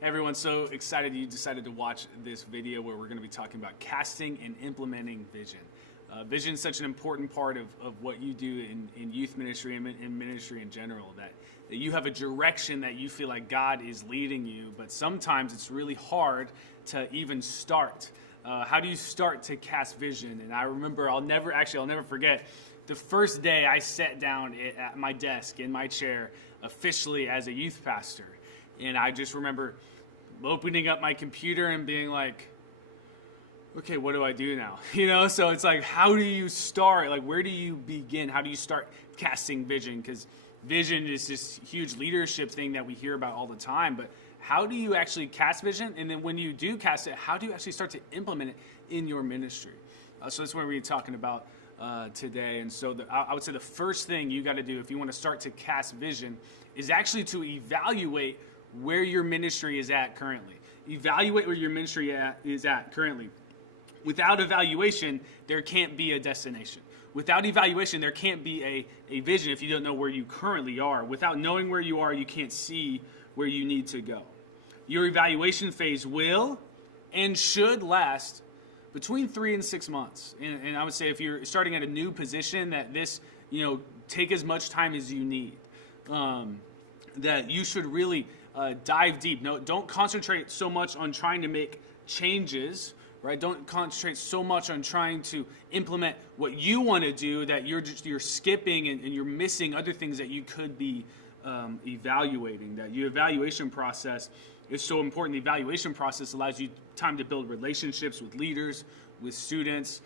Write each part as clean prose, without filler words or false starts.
Everyone's so excited you decided to watch this video where we're going to be talking about casting and implementing vision. Vision is such an important part of what you do in youth ministry and in ministry in general, that you have a direction that you feel like God is leading you, but sometimes it's really hard to even start. How do you start to cast vision? And I remember, I'll never forget the first day I sat down at my desk in my chair officially as a youth pastor. And I just remember opening up my computer and being like, okay, what do I do now? So it's like, how do you start? Like, where do you begin? How do you start casting vision? Because vision is this huge leadership thing that we hear about all the time. But how do you actually cast vision? And then when you do cast it, how do you actually start to implement it in your ministry? So that's what we're talking about today. And so I would say the first thing you got to do if you want to start to cast vision is actually to evaluate where your ministry is at currently. Evaluate where your ministry is at currently. Without evaluation, there can't be a destination. Without evaluation, there can't be a vision if you don't know where you currently are. Without knowing where you are, you can't see where you need to go. Your evaluation phase will and should last between 3 and 6 months. And I would say if you're starting at a new position, that this, take as much time as you need. That you should really dive deep. No, don't concentrate so much on trying to make changes, right? Don't concentrate so much on trying to implement what you want to do that you're skipping and you're missing other things that you could be evaluating. That your evaluation process is so important. The evaluation process allows you time to build relationships with leaders, with students,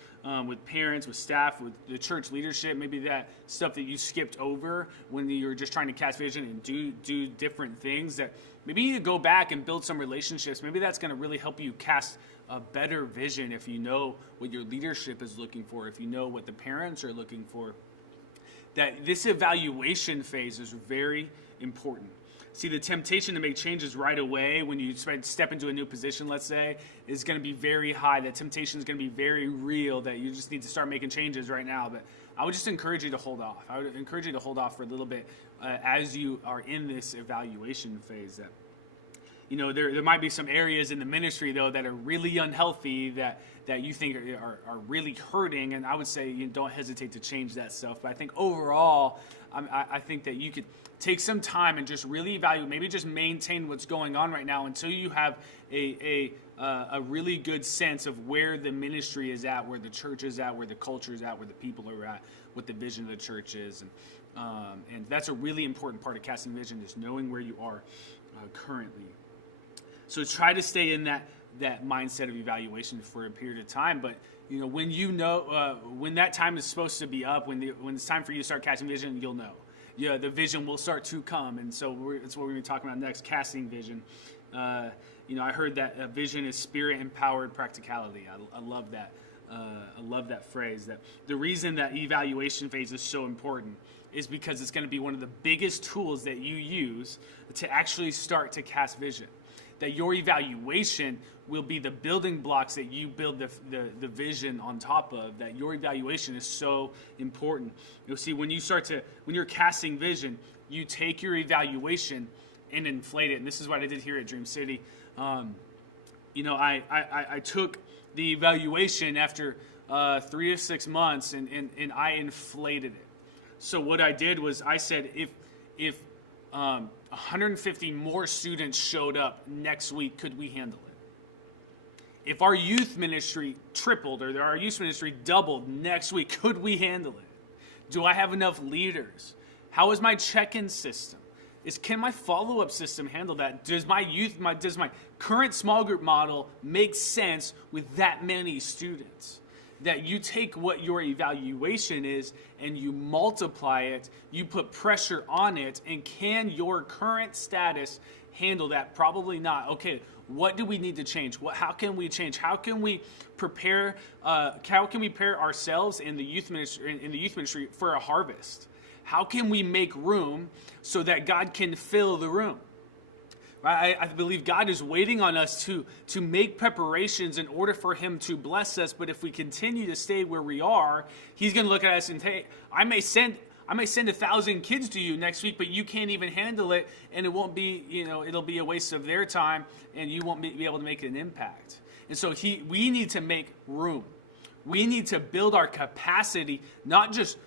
with parents, with staff, with the church leadership. Maybe that stuff that you skipped over when you're just trying to cast vision and do different things, that maybe you need to go back and build some relationships. Maybe that's going to really help you cast a better vision if you know what your leadership is looking for, if you know what the parents are looking for. That this evaluation phase is very important. See, the temptation to make changes right away when you step into a new position, let's say, is going to be very high. That temptation is going to be very real, that you just need to start making changes right now. But I would just encourage you to hold off. I would encourage you to hold off for a little bit as you are in this evaluation phase. That, there might be some areas in the ministry, though, that are really unhealthy, that you think are really hurting. And I would say don't hesitate to change that stuff. But I think overall, I think that you could take some time and just really evaluate, maybe just maintain what's going on right now until you have a really good sense of where the ministry is at, where the church is at, where the culture is at, where the people are at, what the vision of the church is. And that's a really important part of casting vision, is knowing where you are currently. So try to stay in that mindset of evaluation for a period of time. But when that time is supposed to be up, when it's time for you to start casting vision, you'll know. Yeah, the vision will start to come, and so that's what we're going to be talking about next, casting vision. I heard that vision is spirit-empowered practicality. I love that. I love that phrase. That the reason that evaluation phase is so important is because it's going to be one of the biggest tools that you use to actually start to cast vision. That your evaluation will be the building blocks that you build the vision on top of. That your evaluation is so important. You'll see when you're casting vision, you take your evaluation and inflate it. And this is what I did here at Dream City. I took the evaluation after 3 to 6 months and I inflated it. So what I did was I said, if 150 more students showed up next week, could we handle it? If our youth ministry tripled or our youth ministry doubled next week, could we handle it? Do I have enough leaders? How is my check-in system? Can my follow-up system handle that? Does my current small group model make sense with that many students? That you take what your evaluation is and you multiply it, you put pressure on it, and can your current status handle that? Probably not. Okay, what do we need to change? How can we change? How can we prepare? How can we prepare ourselves in the youth ministry for a harvest? How can we make room so that God can fill the room? Right? I believe God is waiting on us to make preparations in order for him to bless us. But if we continue to stay where we are, he's going to look at us and say, I may send I might send 1,000 kids to you next week, but you can't even handle it, and it won't be, it'll be a waste of their time, and you won't be able to make an impact. And so we need to make room. We need to build our capacity, not just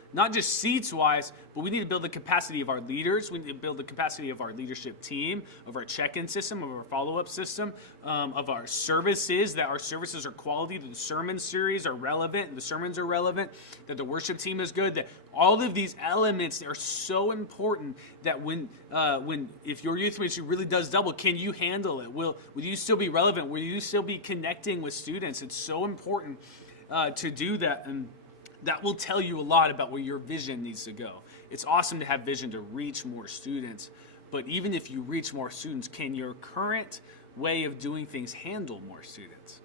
seats wise, but we need to build the capacity of our leaders. We need to build the capacity of our leadership team, of our check-in system, of our follow-up system, of our services, that our services are quality, that the sermon series are relevant, and the sermons are relevant, that the worship team is good, that all of these elements are so important that if your youth ministry really does double, can you handle it? Will you still be relevant? Will you still be connecting with students? It's so important to do that, and that will tell you a lot about where your vision needs to go. It's awesome to have vision to reach more students, but even if you reach more students, can your current way of doing things handle more students?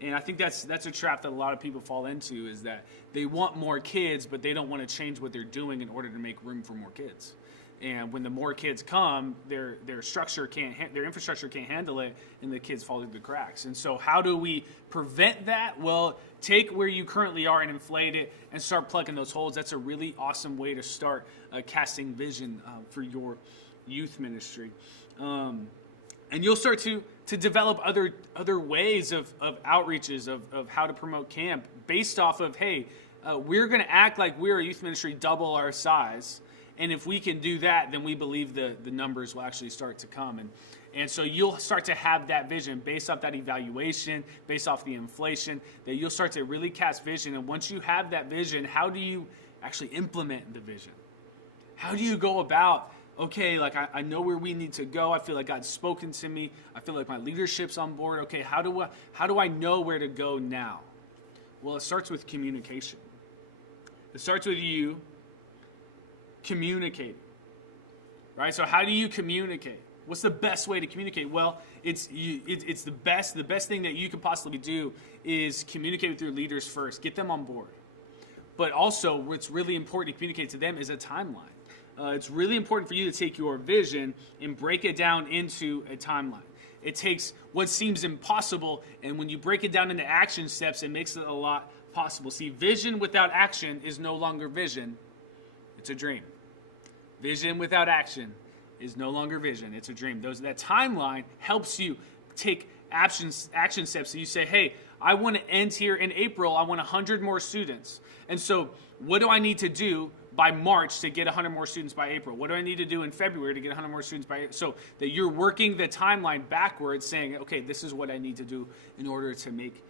And I think that's a trap that a lot of people fall into, is that they want more kids, but they don't want to change what they're doing in order to make room for more kids. And when the more kids come, their infrastructure can't handle it, and the kids fall through the cracks. And so how do we prevent that? Well, take where you currently are and inflate it and start plugging those holes. That's a really awesome way to start casting vision for your youth ministry. And you'll start to develop other ways of outreaches, of how to promote camp based off of, hey, we're going to act like we're a youth ministry double our size. And if we can do that, then we believe the numbers will actually start to come. And so you'll start to have that vision based off that evaluation, based off the inflation, that you'll start to really cast vision. And once you have that vision, how do you actually implement the vision? How do you go about, okay, like I know where we need to go. I feel like God's spoken to me. I feel like my leadership's on board. Okay, how do I know where to go now? Well, it starts with communication. It starts with you communicate, right? So how do you communicate? What's the best way to communicate? Well, it's the best thing that you could possibly do is communicate with your leaders first. Get them on board. But also, what's really important to communicate to them is a timeline. It's really important for you to take your vision and break it down into a timeline. It takes what seems impossible, and when you break it down into action steps, it makes it a lot possible. See, vision without action is no longer vision. It's a dream. Vision without action is no longer vision. It's a dream. That timeline helps you take action steps. So you say, hey, I want to end here in April. I want 100 more students. And so what do I need to do by March to get 100 more students by April? What do I need to do in February to get 100 more students by April? So that you're working the timeline backwards, saying, okay, this is what I need to do in order to make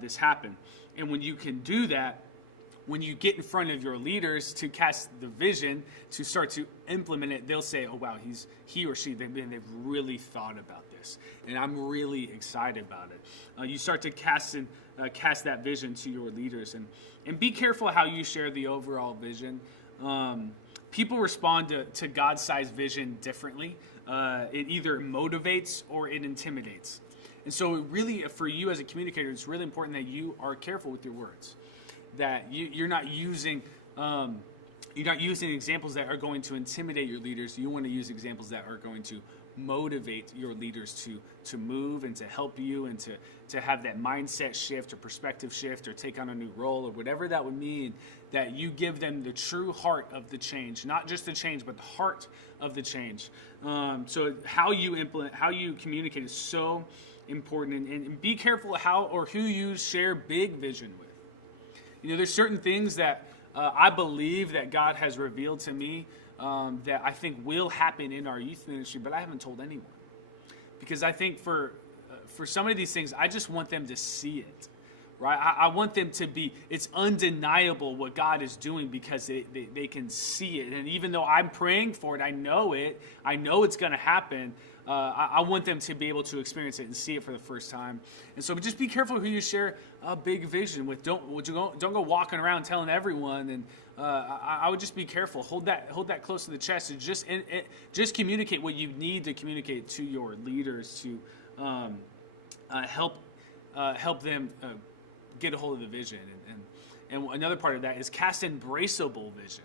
this happen. And when you can do that, when you get in front of your leaders to cast the vision, to start to implement it, they'll say, oh, wow, he or she, they've really thought about this. And I'm really excited about it. You start to cast that vision to your leaders. And be careful how you share the overall vision. People respond to God-sized vision differently. It either motivates or it intimidates. And so really, for you as a communicator, it's really important that you are careful with your words. That you're not using examples that are going to intimidate your leaders. You want to use examples that are going to motivate your leaders to move and to help you and to have that mindset shift or perspective shift or take on a new role or whatever that would mean, that you give them the true heart of the change, not just the change, but the heart of the change. So how you communicate is so important, and be careful how or who you share big vision with. There's certain things that I believe that God has revealed to me that I think will happen in our youth ministry, but I haven't told anyone. Because I think for some of these things, I just want them to see it, right? I want them to be, it's undeniable what God is doing because they can see it. And even though I'm praying for it, I know it's going to happen. I want them to be able to experience it and see it for the first time. And so just be careful who you share a big vision with. Don't go walking around telling everyone. And I would just be careful. Hold that close to the chest, and just communicate what you need to communicate to your leaders to help them get a hold of the vision. And another part of that is cast embraceable vision.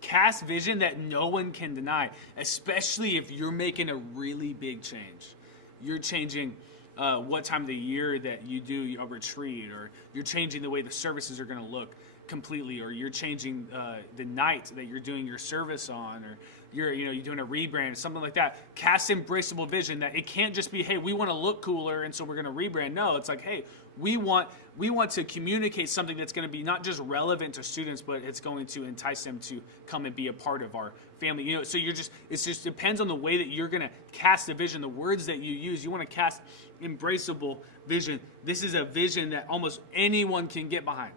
Cast vision that no one can deny, especially if you're making a really big change. You're changing what time of the year that you do a retreat, or you're changing the way the services are going to look. completely, or you're changing the night that you're doing your service on, or you're doing a rebrand, something like that. Cast embraceable vision, that it can't just be, hey, we want to look cooler and so we're going to rebrand. No, it's like, hey, we want to communicate something that's going to be not just relevant to students, but it's going to entice them to come and be a part of our family. So it just depends on the way that you're going to cast a vision, the words that you use. You want to cast embraceable vision. This is a vision that almost anyone can get behind.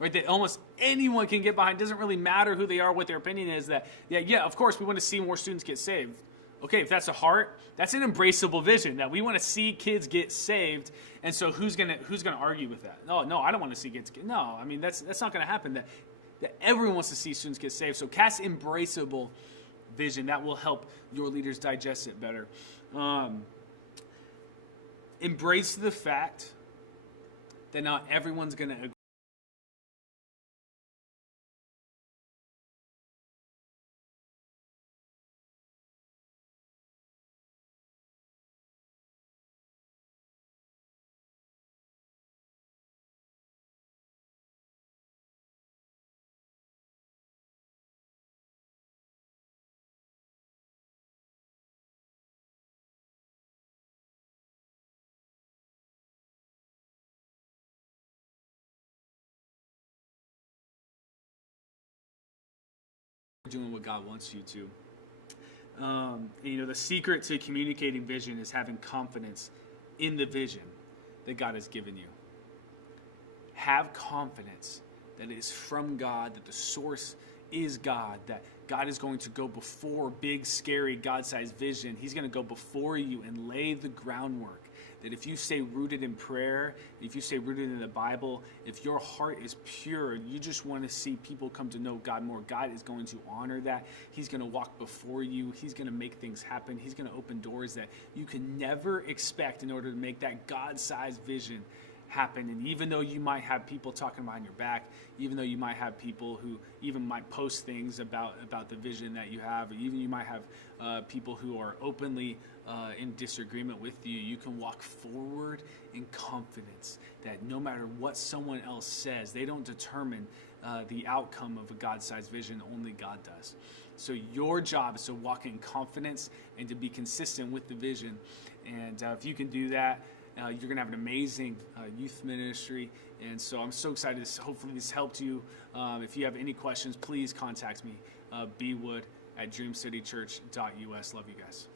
Right, that almost anyone can get behind. It doesn't really matter who they are, what their opinion is. That of course we want to see more students get saved. Okay, if that's a heart, that's an embraceable vision, that we want to see kids get saved. And so who's gonna argue with that? No, I don't want to see kids get. No, I mean that's not going to happen. That everyone wants to see students get saved. So cast embraceable vision. That will help your leaders digest it better. Embrace the fact that not everyone's going to agree. Doing what God wants you to. The secret to communicating vision is having confidence in the vision that God has given you. Have confidence that it is from God, that the source is God, that God is going to go before big, scary, God-sized vision. He's going to go before you and lay the groundwork. That if you stay rooted in prayer, if you stay rooted in the Bible, if your heart is pure, you just want to see people come to know God more, God is going to honor that. He's going to walk before you. He's going to make things happen. He's going to open doors that you can never expect in order to make that God-sized vision happen. And even though you might have people talking behind your back, even though you might have people who even might post things about the vision that you have, or even you might have people who are openly in disagreement with you, you can walk forward in confidence that no matter what someone else says, they don't determine the outcome of a God-sized vision. Only God does. So your job is to walk in confidence and to be consistent with the vision. And if you can do that, you're going to have an amazing youth ministry. And so I'm so excited. Hopefully this helped you. If you have any questions, please contact me, bwood@dreamcitychurch.us. Love you guys.